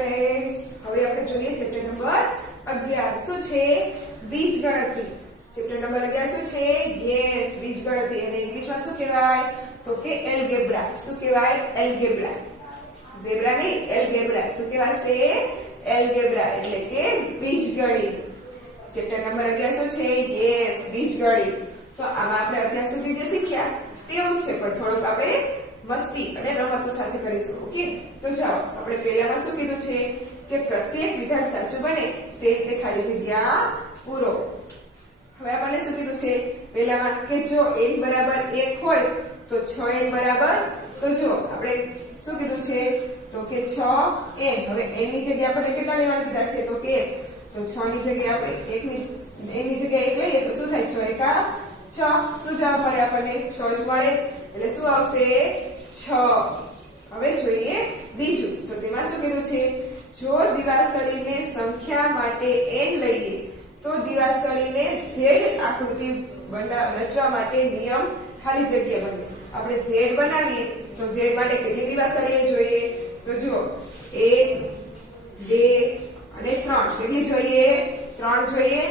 Friends, હવે આપણે જોઈએ ચેપ્ટર નંબર 11 શું છે બીજ ગણતરી। ચેપ્ટર નંબર 11 શું છે યસ બીજ ગણતરી અને ઇંગ્લિશમાં શું કહેવાય તો કે એલ્જેબ્રા। શું કહેવાય એલ્જેબ્રા, ઝેબ્રા નહીં એલ્જેબ્રા। શું કહેવાય છે એલ્જેબ્રા એટલે કે બીજ ગણિત। ચેપ્ટર નંબર 11 શું છે યસ બીજ ગણિત। તો આમાં આપણે અત્યાર સુધી જે શીખ્યા તેવું છે પણ થોડુંક આપણે મસ્તી અને રમતો સાથે કરીશું। ઓકે, તો જાઓ આપણે પહેલામાં શું કીધું છે કે પ્રત્યેક વિધાન સાચું બને તે રીતે ખાલી જગ્યા પૂરો। હવે આપણને શું કીધું છે પહેલામાં કે જો n બરાબર 1 હોય તો 6n બરાબર, તો જો આપણે શું કીધું છે તો કે 6n। હવે n ની જગ્યાએ આપણે કેટલા લેવાનું કીધા છે તો કે 6 ની જગ્યાએ આપણે 1 ની n ની જગ્યાએ 1 લઈએ તો શું થાય 6 એકા 6। શું જવાબ મળે આપણને 6 જ મળે એટલે શું આવશે 6। હવે જોઈએ બીજું, તો તેમાં શું કીધું છે જો દિવાસળીને સંખ્યા માટે n લઈએ તો દિવાસળીને z આકૃતિ રચવા માટે નિયમ ખાલી જગ્યા બને। આપણે z બનાવીએ તો z માટે કેટલી દિવાસળીઓ જોઈએ તો જો 1 2 અને 3 કેટલી જોઈએ 3 જોઈએ।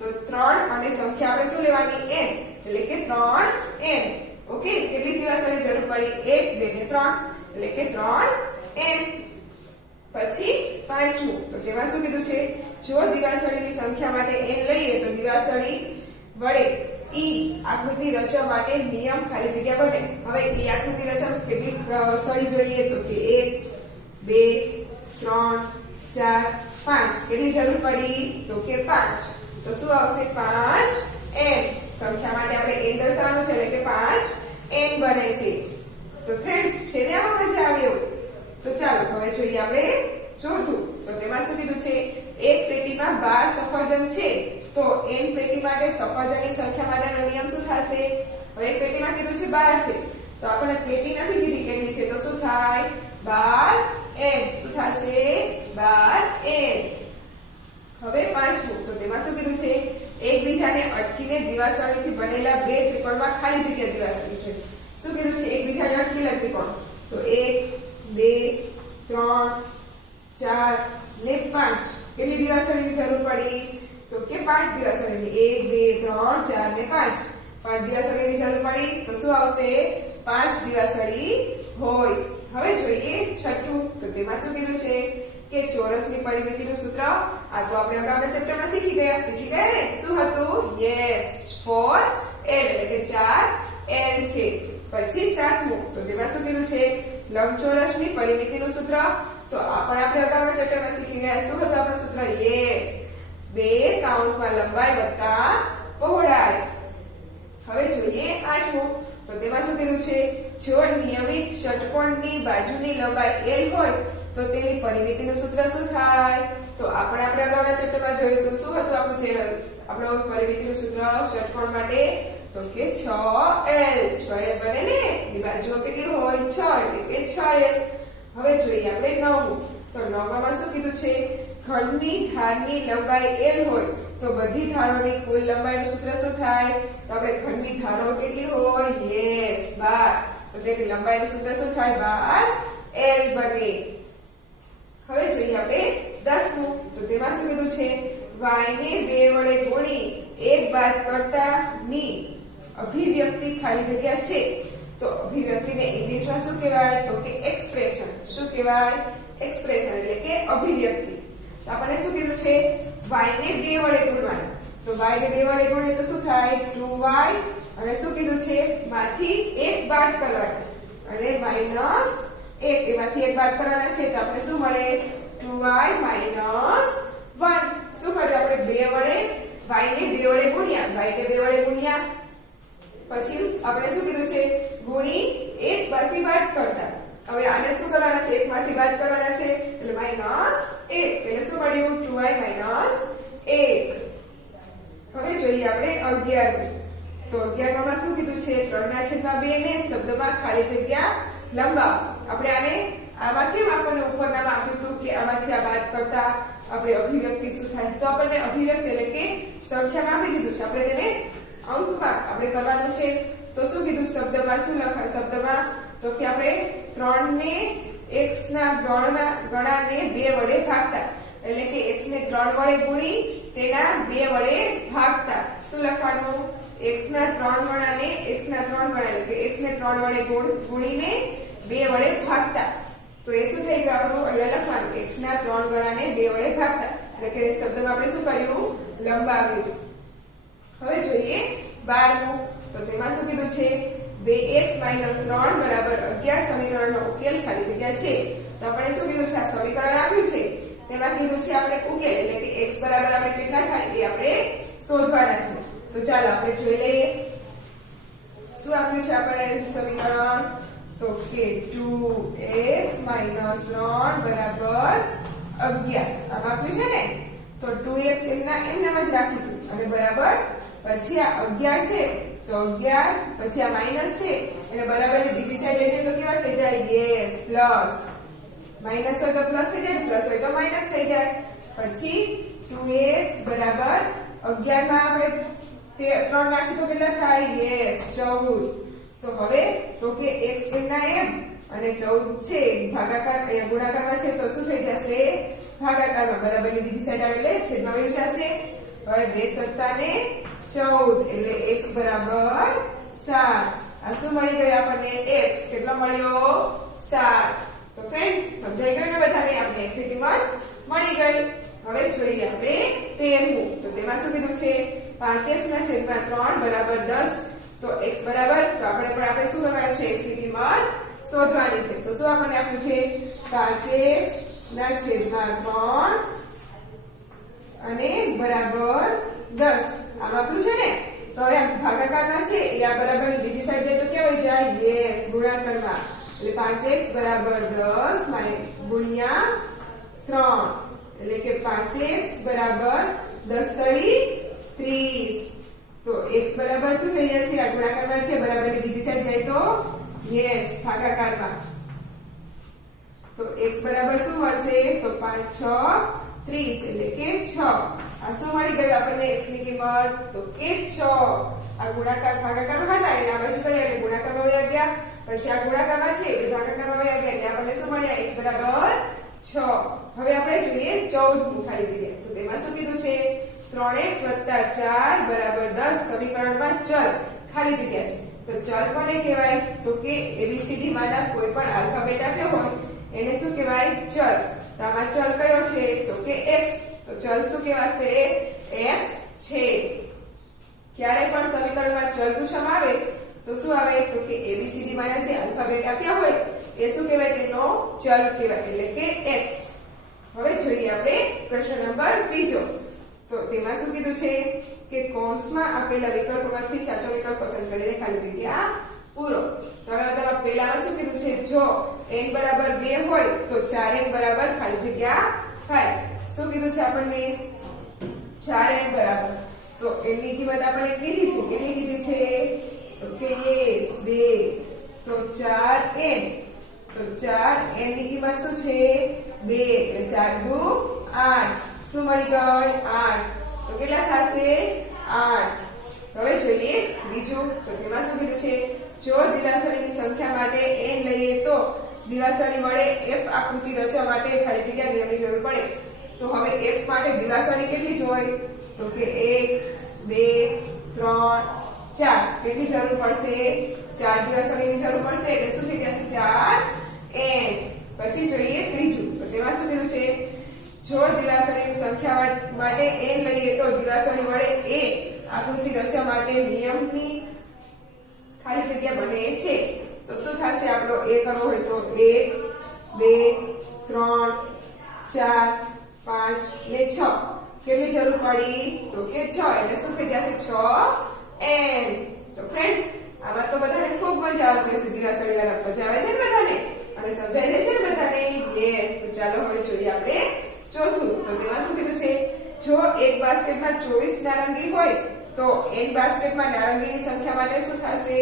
તો 3 અને સંખ્યા આપણે શું લેવાની n એટલે કે 3n। ઓકે, કેટલી દિવાસળી જરૂર પડી 1 2 ને 3 એટલે કે 3n। પછી પાંચમું, તો તેમાં શું કીધું છે જો દિવાસળીની સંખ્યા માટે n લઈએ તો દિવાસળી વડે ઈ આકૃતિ રચવા માટે નિયમ ખાલી જગ્યા બને। હવે ઈ આકૃતિ રચવા કેટલી સળી જોઈએ તો કે 1 2 3 4 5 કેટલી જરૂર પડી તો કે 5। તો શું આવશે 5n। સંખ્યા માટે આપણે n દર્શાવવાનું છે એટલે કે 5n બને છે। તો ફ્રેન્ડ્સ છે ને આમાં મજા આવ્યો। તો ચાલો હવે જોઈએ આપણે ચોથું, તો તેમાં શું કીધું છે એક પેટીમાં 12 સફરજન છે તો n પેટી માટે સફરજનની સંખ્યા માટેનો નિયમ શું થશે। હવે એક પેટીમાં કીધું છે 12 છે તો આપણને પેટી નથી કીધી કેટલી છે તો શું થાય 12n। શું થશે 12n। હવે પાંચમું, તો તેમાં શું કીધું છે એકબીજાને અટકીને દિવાસળીથી બનેલા બે ત્રિકોણમાં ખાલી જગ્યા દિવાસળી છે। શું કીધું છે એકબીજાને અટકેલા ત્રિકોણ તો 1 2 3 4 ને 5 કેટલી દિવાસળીની જરૂર પડી તો કે 5 દિવાસળીની 1 2 3 4 ને 5 5 દિવાસળીની જરૂર પડી તો શું આવશે 5 દિવાસળી હોય। હવે જોઈએ છઠ્ઠું, તો તેમાં શું કીધું છે કે ચોરસની પરિમિતિનું સૂત્ર આ તો આપણે અગાઉના ચેપ્ટરમાં શીખી ગયા ને શું હતું યસ 4l એટલે કે 4l છે। પછી સાતમું, તો તેમાં શું કીધું છે લંબચોરસની પરિમિતિનું સૂત્ર તો આપણે અગાઉના ચેપ્ટરમાં શીખી ગયા। શું હતું આપણું સૂત્ર યસ 2 કૌંસમાં લંબાઈ વત્તા પહોળાઈ। હવે જોઈએ આઠમું, તો તેમાં શું કીધું છે જો નિયમિત ષટકોણની બાજુની લંબાઈ l હોય તો તેની પરિમિતિનું સૂત્ર શું થાય તો આપણે અગાઉના ચેપ્ટરમાં જોયું તો શું હતું આપણું પરિમિતિનું સૂત્ર ષટકોણ માટે તો કે 6l 6l બને ને એની બાજુઓ કેટલી હોય 6 એટલે કે 6l। હવે જોઈએ આપણે નવમું, તો નવમામાં શું કીધું છે ખંડની ધારની લંબાઈ l હોય તો બધી ધારોની કુલ લંબાઈનું સૂત્ર શું થાય તો આપણે ખંડની ધારો કેટલી હોય યસ 12 તો તેની લંબાઈનું સૂત્ર શું થાય 12l બને। હવે જોઈએ આપણે 10મું, તો તેમાં શું કીધું છે y ને 2 વડે ગુણી 1 બાદ કરતા ની અભિવ્યક્તિ ખાલી જગ્યા છે તો અભિવ્યક્તિને ઇંગ્લિશમાં શું કહેવાય તો કે એક્સપ્રેશન। શું કહેવાય એક્સપ્રેશન એટલે કે અભિવ્યક્તિ। તો આપણને શું કીધું છે y ને 2 વડે ગુણવાનું તો y ને 2 વડે ગુણીએ તો શું થાય 2y અને શું કીધું છે માંથી 1 બાદ કરવાનું અને માઈનસ 1 એમાંથી 1 બાદ કરવાના છે તો આપણે શું મળે 2y માઈનસ 1। શું કર્યું આપણે 2 વડે y ને 2 વડે ગુણ્યા y ને 2 વડે ગુણ્યા પછી આપણે શું કીધું છે ગુણી 1 માંથી બાદ કરતા। હવે આને શું કરવાના છે 1 માંથી બાદ કરવાના છે એટલે માઈનસ 1 એટલે શું મળ્યું 2y માઈનસ 1। હવે જોઈએ આપણે 11મું, તો 11માં શું કીધું છે 3/2 ને શબ્દમાં ખાલી જગ્યા લંબાવો। આપણે આમાં કેમ આપણને ઉપરનામાં આપ્યું હતું કે આમાંથી આ બાદ કરતા આપણે અભિવ્યક્તિ શું થાય તો આપણને અભિવ્યક્તિ એટલે કે સંખ્યામાં આપી દીધું છે આપણે તેને અંકમાં આપણે કરવાનું છે તો શું કીધું શબ્દમાં શું લખાય શબ્દમાં તો કે આપણે 3 ને x ના ગણાને 2 વડે ભાગતા, એટલે કે x ને 3 વડે ગુણી તેના 2 વડે ભાગતા. શું લખવાનું? x ના 3 ગણાને x ના 3 ગણા એટલે કે x ને 3 વડે ગુણીને 2 વડે ભાગતા. તો એ શું થઈ ગયું આપણું? અહીંયા લખવાનું x ના 3 ગણાને 2 વડે ભાગતા, એટલે કે શબ્દમાં આપણે શું કર્યું? લંબાવ્યું. હવે જોઈએ 12મું. તો તેમાં શું કીધું છે? 2x - 3 બરાબર 11 સમીકરણનો ઉકેલ ખાલી જગ્યા છે. તો આપણે શું કીધું છે? આ સમીકરણ આપ્યું છે તેમાં કીધું છે આપણે ઉકેલ, એટલે કે x બરાબર આપણે કેટલા થાય એ આપણે શોધવાના છે. તો ચાલો આપણે જોઈ લઈએ શું આપ્યું છે આપણે સમીકરણ. તો કે 2x - 3 બરાબર 11 આમ આપ્યું છે ને. તો 2x એમના એમનામ જ રાખીશું અને બરાબર પછી આ 11 છે તો 11 પછી આ માઈનસ છે એટલે બરાબરની બીજી સાઈડ લઈ જઈએ તો કેવા થઈ જાય? Yes, plus. માઈનસ હોય તો પ્લસ થઈ જાય, પ્લસ હોય તો માઈનસ થઈ જાય. પછી 2x બરાબર 11 માં આપણે 3 નાખી તો કેટલા થાય? યસ, 14. તો હવે તો કે x એમના એમ અને 14 છે ભાગાકાર અહીંયા ગુણાકારમાં છે તો શું થઈ જશે? ભાગાકારમાં. બરાબરની બીજી સાઈડ આવે એટલે છેદમાં આવી જશે. હવે 2 સત્તા ને 14 એટલે x બરાબર 7. આ શું મળી ગયું આપણને? x કેટલો મળ્યો? 7. તો ફ્રેન્ડ્સ સમજાઈ ગયું ને બધાને? આપણે x ની કિંમત મળી ગઈ. હવે જોઈએ આપણે 13મું. તો તેમાં શું કીધું છે? 5x ના છેદમાં 3 બરાબર 10. તો x બરાબર તો આપણે શું કરવાનું છે? x ની કિંમત શોધવાની છે. તો શું આપણને આપ્યું છે? 5x ના છેદમાં 3 અને બરાબર 10 આમ આપ્યું છે ને. તો હવે ભાગાકારમાં છે એ આ બરાબરની બીજી સાઈડ જાય તો કેવું હોય જાય? યસ, ગુણાકારમાં. એટલે 5x બરાબર 10 ગુણ્યા 3 એટલે કે 5x બરાબર 10 તરી 30. તો x બરાબર શું થઈ જશે? આ ગુણાકારમાં છે બરાબરની બીજી સાઈડ જાય તો યસ, ભાગાકારમાં. તો x બરાબર શું મળશે? તો 5 6 30 એટલે કે 6. આ શું મળી ગયું આપણને x ની કિંમત? તો કે 6. આ ગુણાકાર ભાગાકારમાં હતા એટલે આ બાજુ કર્યા એટલે ગુણાકારમાં વયા ગયા. પછી આ ગુણાકારમાં છે એટલે ભાગાકારમાં વયા ગયા એટલે આપણને શું મળ્યા? x બરાબર 6. હવે આપણે જોઈએ 14મું ખાલી જગ્યા. તો તેમાં શું કીધું છે? 3x + 4 બરાબર 10 સમીકરણમાં ચલ ખાલી જગ્યા છે. તો ચલ કોને કહેવાય? તો કે ABCD માંના કોઈ પણ આલ્ફાબેટ આપ્યો હોય એને શું કહેવાય? ચલ. તો આમાં ચલ કયો છે? તો કે x. તો ચલ શું કહેવાશે? x છે. ક્યારે પણ સમીકરણમાં ચલ પૂછવામાં આવે તો શું આવે? તો કે ABCD માંના જે આલ્ફાબેટ આપ્યા હોય એ શું કહેવાય? તેનો ચલ કહેવાય એટલે કે x. હવે જોઈએ આપણે પ્રશ્ન નંબર 2. તો તેમાં શું કીધું છે? કે કૌંસમાં આપેલા વિકલ્પોમાંથી સાચો વિકલ્પ પસંદ કરીને ખાલી જગ્યા પૂરો. તો હવે તમારા પહેલામાં શું કીધું છે? જો n બરાબર 2 હોય તો 4n બરાબર ખાલી જગ્યા થાય. શું કીધું છે આપણને? 4n બરાબર. તો n ની કિંમત આપણે કીધી છે. કેટલી કીધી છે? તો કે યસ 2. તો 4n. તો 4n ની કિંમત શું છે? 2. એટલે 4 દુ 8. શું મળી ગઈ? 8. તો કેટલા થશે? 8. હવે જોઈએ બીજું. તો તેમાં શું કીધું છે? જો દિવાસળીની સંખ્યા માટે n લઈએ તો દિવાસળી વડે f આકૃતિ રચવા માટે ખાલી જગ્યા નિયમની જરૂર પડે. તો હવે f માટે દિવાસળી કેટલી જોઈએ? તો કે 1 2 3 4. કેટલી જરૂર પડશે? 4 દિવાસળીની જરૂર પડશે એટલે શું થઈ જશે? 4n. પછી જોઈએ ત્રીજું. તો તેમાં શું કીધું છે? જો દિવાસળીની સંખ્યા માટે n લઈએ તો દિવાસળી વડે a આકૃતિ રચવા માટે નિયમની ખાલી જગ્યા બને છે. તો શું થશે? આપણો a કરવો હોય તો 1 2 3 4 5 ને 6. કેટલી જરૂર પડી? તો કે 6 એટલે શું થઈ જશે? 6n. તો ફ્રેન્ડ્સ આમાં તો બધાને ખૂબ મજા આવતી હશે. દિવાસળી વાળા મજા આવે છે ને બધાને? અને સમજાઈ જાય છે ને બધાને? યસ. તો ચાલો હવે જોઈએ આપણે ચોથું. તો તેમાં શું કીધું છે? જો એક બાસ્કેટમાં 24 નારંગી હોય તો n બાસ્કેટમાં નારંગીની સંખ્યા માટે શું થશે?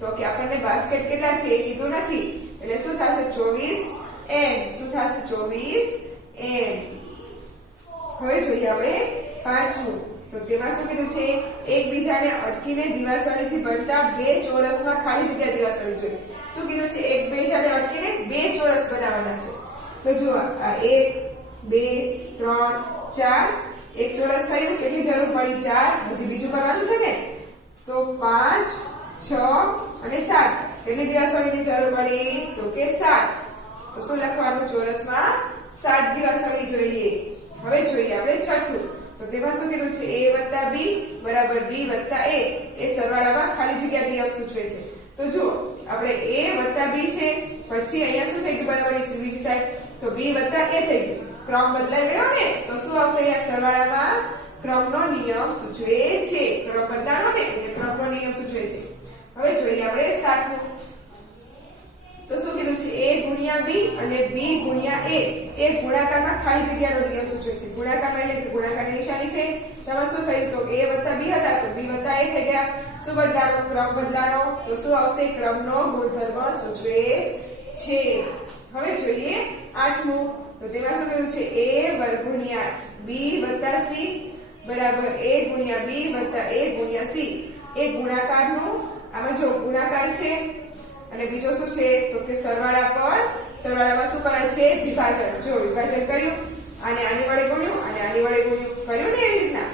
તો કે આપણને બાસ્કેટ કેટલા છે એ કીધું નથી એટલે શું થશે? 24n. શું થશે? 24n. હવે જોઈએ આપણે પાંચમું. તો તેમાં શું કીધું છે? એકબીજાને અટકીને દિવાસળીથી બનતા બે ચોરસમાં ખાલી જગ્યા દિવાસળી જોઈએ. શું કીધું છે? એકબીજાને અટકીને બે ચોરસ બનાવવા બનાવવાના છે. તો જુઓ આ 1 2 3 4 એક ચોરસ થયું. કેટલી જરૂર પડી? 4. હજી બીજું કરવાનું છે ને, તો 5 6 અને 7. કેટલી દિવાસળીની જરૂર પડી? તો કે 7. તો શું લખવાનું? ચોરસમાં 7 દિવાસળી જોઈએ. હવે જોઈએ આપણે છઠ્ઠું. તો તેમાં શું કીધું છે? a + b બરાબર b + a. એ સરવાળામાં ખાલી જગ્યા નિયમ સૂચવે છે. તો જુઓ આપણે a + b છે, પછી અહીંયા શું થઈ ગયું બરાબર બીજી સાઈડ? તો b + a થઈ ગયું. ક્રમ બદલાઈ ગયો ને, તો શું આવશે અહીંયા સરવાળામાં? ક્રમનો નિયમ સૂચવે છે. ક્રમ બદલાણો ને એટલે ક્રમનો નિયમ સૂચવે છે. હવે જોઈએ આપણે સાતમું. તો શું કીધું છે? a × b અને b × a. એ ગુણાકારમાં ખાલી જગ્યાનો નિયમ સૂચવે છે. ગુણાકારમાં એટલે ગુણાકારની નિશાની છે. તેમાં શું થયું? તો a + b હતા તો b + a થઈ ગયા. શું બદલાણો? ક્રમ બદલાણો. તો શું આવશે? ક્રમનો ગુણધર્મ સૂચવે છે. હવે જોઈએ આઠમું. તો તેમાં શું કીધું છે? a × b + c બરાબર a × b + a × c. એ ગુણાકારનું, આમાં જો ગુણાકાર છે અને બીજો શું છે? તો કે સરવાળા પર, સરવાળામાં શું કરે છે? વિભાજન. જો વિભાજન કર્યું, આને આની વડે ગુણ્યું અને આની વડે ગુણ્યું, કર્યું ને એવી રીતના.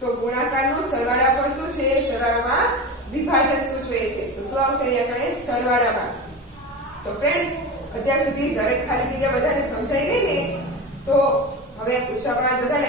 તો ગુણાકારનું સરવાળા પર શું છે? સરવાળામાં વિભાજન સૂચવે છે. તો શું આવશે અહીંયા કણે? સરવાળામાં. તો ફ્રેન્ડ્સ, અત્યાર સુધી દરેક ખાલી જગ્યા બધાને સમજાઈ ગઈ ને? તો હવે પૂછવામાં બધાને